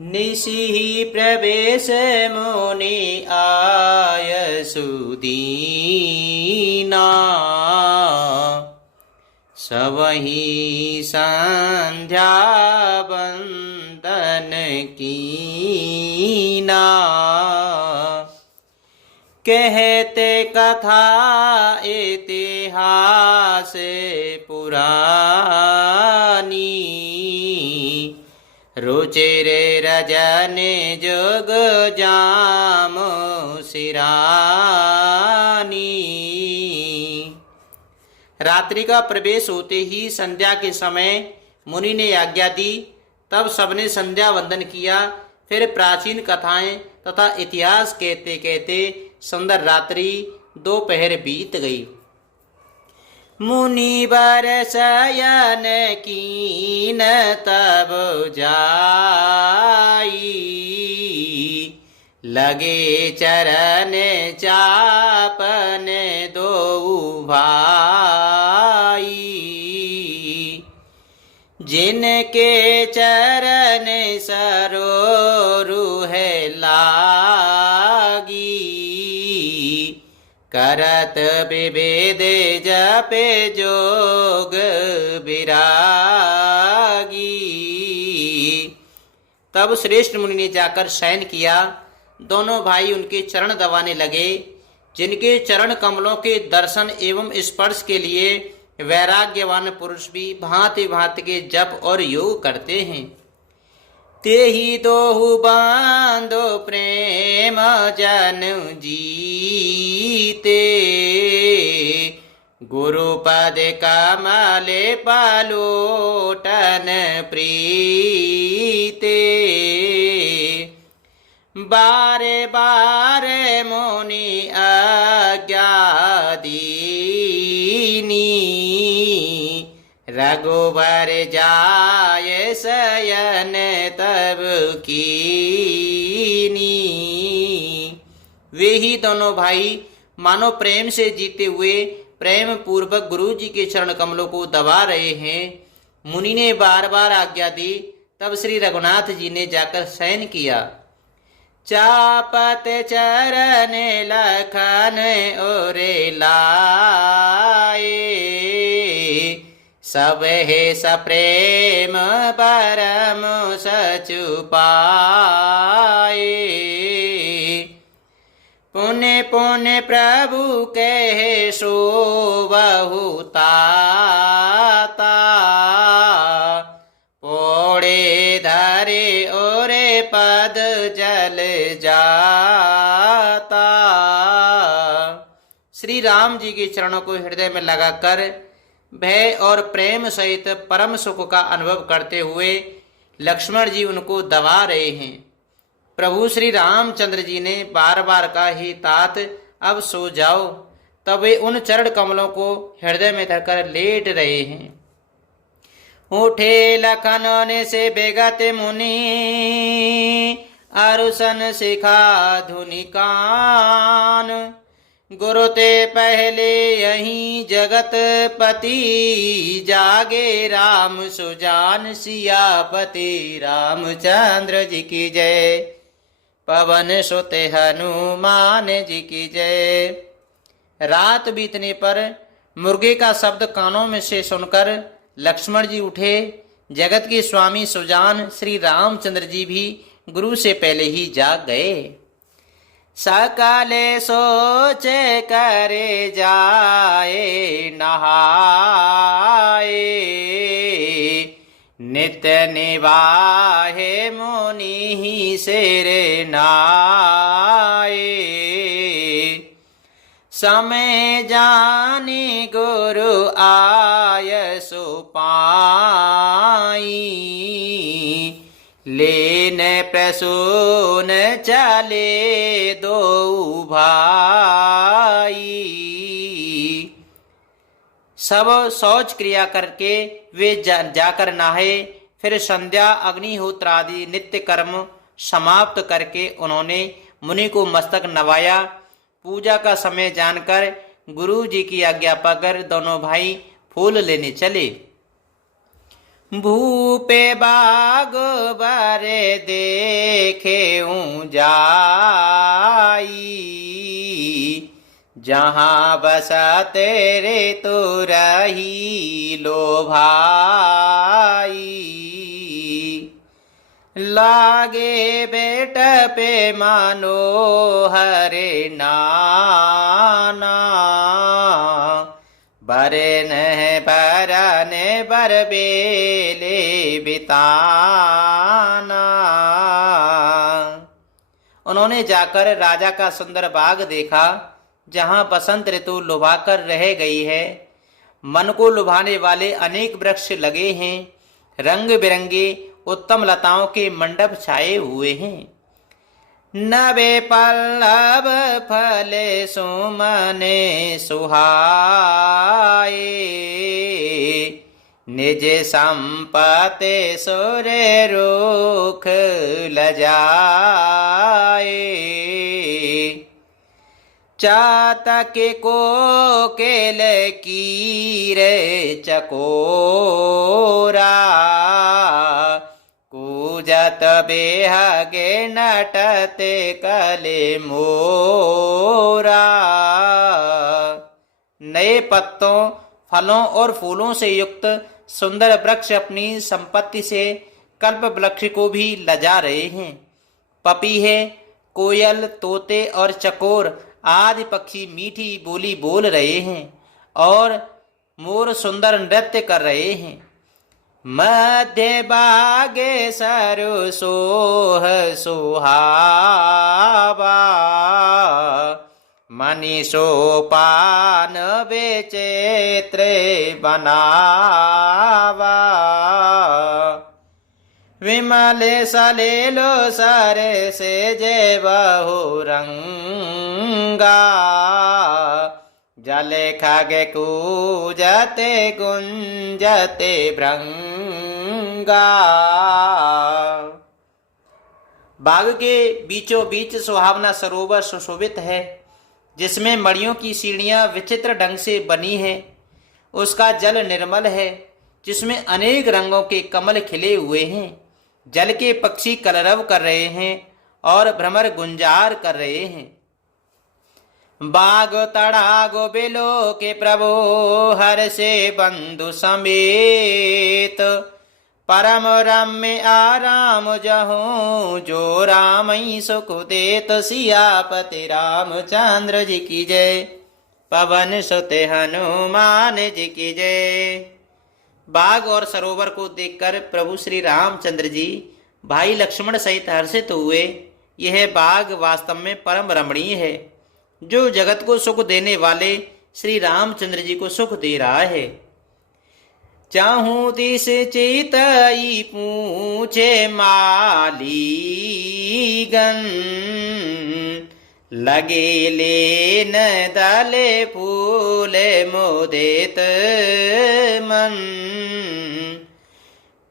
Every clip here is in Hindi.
निशिहि प्रवेश मुनि आय सुदीना। सबहि संध्या वंदन कीना। कहते कथा इतिहास पुरानी। रुचिर रजन जोग जाम सिरानी। रात्रि का प्रवेश होते ही संध्या के समय मुनि ने आज्ञा दी। तब सबने संध्या वंदन किया। फिर प्राचीन कथाएं तथा इतिहास कहते कहते सुंदर रात्रि दोपहर बीत गई। मुनिवर शयन कीन तब जाई। लगे चरण चापन दो भाई। जिनके चरण सरोरु है लागी। करत विभेद जपे जोग विरागी। तब श्रेष्ठ मुनि ने जाकर शयन किया। दोनों भाई उनके चरण दबाने लगे। जिनके चरण कमलों के दर्शन एवं स्पर्श के लिए वैराग्यवान पुरुष भी भांति भांति के जप और योग करते हैं। ते ही दोहु बांधो प्रेम जन जीते। गुरुपद कमले पलोटन प्रीते। बारे बारे मुनि आज्ञा दीनी। रघुबर जाय शयन तब कीनी। वे ही दोनों भाई मानो प्रेम से जीते हुए प्रेम पूर्वक गुरु जी के चरण कमलों को दबा रहे हैं। मुनि ने बार बार आज्ञा दी। तब श्री रघुनाथ जी ने जाकर शयन किया। चापत चरण लखन ओरे लाए। सब हे सप्रेम परम सचु पाए। पुण्य पुण्य प्रभु कहे सो बहुताता। पोड़े धरे ओरे पद जल जाता। श्री राम जी के चरणों को हृदय में लगाकर भय और प्रेम सहित परम सुख का अनुभव करते हुए लक्ष्मण जी उनको दबा रहे हैं। प्रभु श्री रामचंद्र जी ने बार बार कहा, हे तात अब सो जाओ। तब वे उन चरण कमलों को हृदय में धरकर लेट रहे हैं। उठे लखन से बेगत मुनि। अरुसन शिखा धुनि कान। गुरु ते पहले यहीं जगत पति। जागे राम सुजान सियापति। रामचंद्र जी की जय। पवन सुत हनुमान जी की जय। रात बीतने पर मुर्गे का शब्द कानों में से सुनकर लक्ष्मण जी उठे। जगत के स्वामी सुजान श्री रामचंद्र जी भी गुरु से पहले ही जाग गए। सकले सोच करे जाए नहाए। नित्य निवाहे मुनि ही सिर नाए। समय जानी गुरु आय सो पाई। लेन प्रसून चले दो भाई। सब शौच क्रिया करके वे जाकर नहाए। फिर संध्या अग्निहोत्र आदि नित्य कर्म समाप्त करके उन्होंने मुनि को मस्तक नवाया। पूजा का समय जानकर गुरु जी की आज्ञा पाकर दोनों भाई फूल लेने चले। भूपे बाग बारे देखे जाई, जहाँ बसा तेरे तो रही लो भाई। लागे बेट पे मानो हरे नाना, बरे नह बरने बर बेले बिताना। उन्होंने जाकर राजा का सुंदर बाग देखा, जहाँ बसंत ऋतु लुभाकर रह गई है। मन को लुभाने वाले अनेक वृक्ष लगे हैं, रंग बिरंगे उत्तम लताओं के मंडप छाए हुए हैं। नवे पल्लव फले सुमने सुहाए, निज संपत्ति सुरे रुख लजाए। चातक को केल कीर चकोरा, कूजत बेहगे नटते कले मोरा। नए पत्तों, फलों और फूलों से युक्त सुंदर वृक्ष अपनी संपत्ति से कल्प वृक्ष को भी लजा रहे हैं। पपीहे, कोयल, तोते और चकोर आदि पक्षी मीठी बोली बोल रहे हैं और मोर सुंदर नृत्य कर रहे हैं। मध्य बागे सरु सोह सुहावा, मनी सोपान बेचेत्र बनावा। विमल सलेलो सर से जय बहुरंगा, जले खगे कूजते गुंजते भृंगा। बाग के बीचों बीच सुहावना सरोवर सुशोभित है, जिसमें मणियों की सीढ़ियां विचित्र ढंग से बनी है। उसका जल निर्मल है, जिसमें अनेक रंगों के कमल खिले हुए हैं। जल के पक्षी कलरव कर रहे हैं और भ्रमर गुंजार कर रहे हैं। बाग तड़ागो बिलो के प्रभु हर से बंधु समेत, परम रम्य आराम जहूं जो रामई सुख देत। सियापति रामचंद्र जी की जय, पवन सुत हनुमान जी की जय। बाग और सरोवर को देखकर प्रभु श्री रामचंद्र जी भाई लक्ष्मण सहित हर्षित हुए। यह बाग वास्तव में परम रमणीय है, जो जगत को सुख देने वाले श्री रामचंद्र जी को सुख दे रहा है। चाहूं दिस चितई पूछे मालीगन, लगे लेन दले फूल मोदित मन।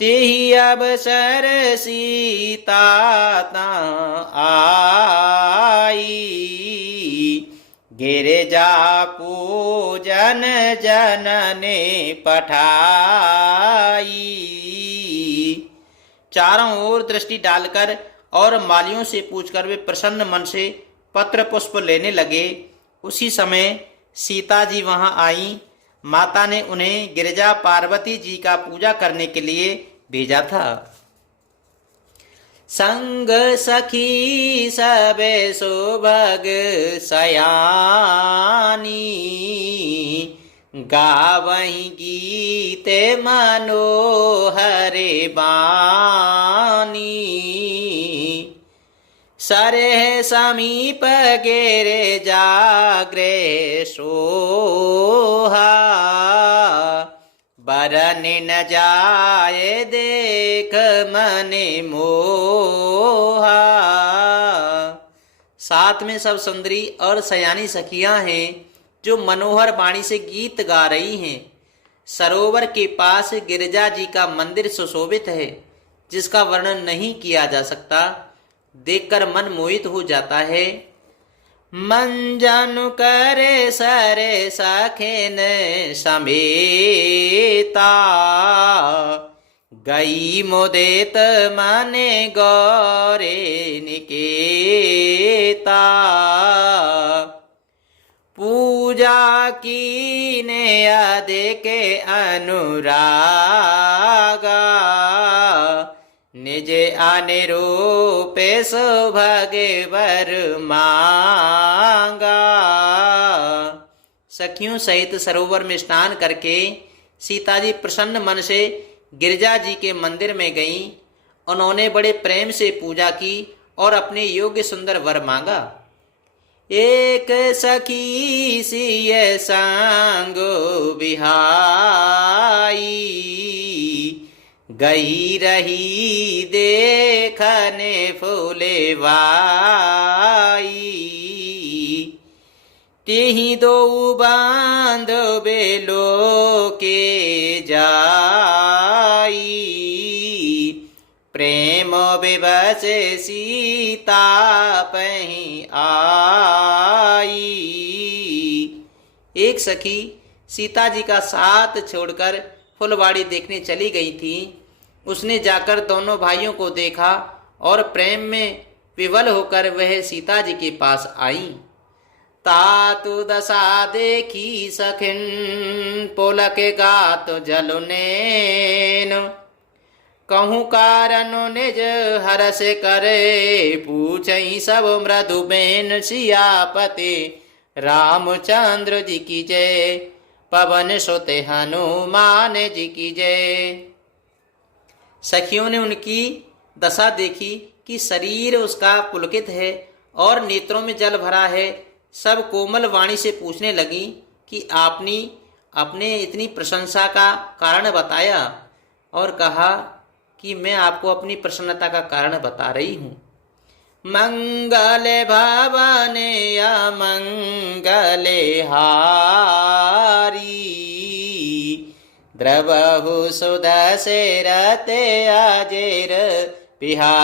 तेहि अवसर सीता आई, गिरिजा पूजन जनने पठाई। चारों ओर दृष्टि डालकर और मालियों से पूछकर वे प्रसन्न मन से पत्र पुष्प लेने लगे। उसी समय सीता जी वहां आई। माता ने उन्हें गिरिजा पार्वती जी का पूजा करने के लिए भेजा था। संग सखी सबे सुभग सयानी, गावहीं गीते मनोहरे बानी। सरे समीप गेरे जाग्रे सोहा, बरन न जाए देख मने मोहा। साथ में सब सुंदरी और सयानी सखियां हैं, जो मनोहर वाणी से गीत गा रही हैं। सरोवर के पास गिरिजा जी का मंदिर सुशोभित है, जिसका वर्णन नहीं किया जा सकता। देखकर मन मोहित हो जाता है। मन जानु करे सरे सखेन समेता, गई मोदेत माने गौरे निकेता, पूजा कीने अदेके अनुरागा, निज अनिरूपे सौभाग्य वर मांगा। सखियों सहित सरोवर में स्नान करके सीता जी प्रसन्न मन से गिरजा जी के मंदिर में गईं। उन्होंने बड़े प्रेम से पूजा की और अपने योग्य सुंदर वर मांगा। एक सखी सिय सांगो बिहाई, गई रही देखने फूले वाई, तेहि दो बांध बेलो के जाई, प्रेम विवश सीता पही आई। एक सखी सीता जी का साथ छोड़कर फुलवाड़ी देखने चली गई थी। उसने जाकर दोनों भाइयों को देखा और प्रेम में विवल होकर वह सीता जी के पास आई। तातु दशा देखी सखिन, पुलक गात जलुनेन, कहूँ कारण निज हरस करे, पूछई सब मृदु बेन सियापति रामचंद्र जी की जय, पवन सुत हनुमान जी की जय। सखियों ने उनकी दशा देखी कि शरीर उसका पुलकित है और नेत्रों में जल भरा है। सब कोमल वाणी से पूछने लगी कि आपने इतनी प्रशंसा का कारण बताया, और कहा कि मैं आपको अपनी प्रसन्नता का कारण बता रही हूँ। मंगल भवन अमंगल हारी, द्रवहु सुदशरथ अजेर बिहारी,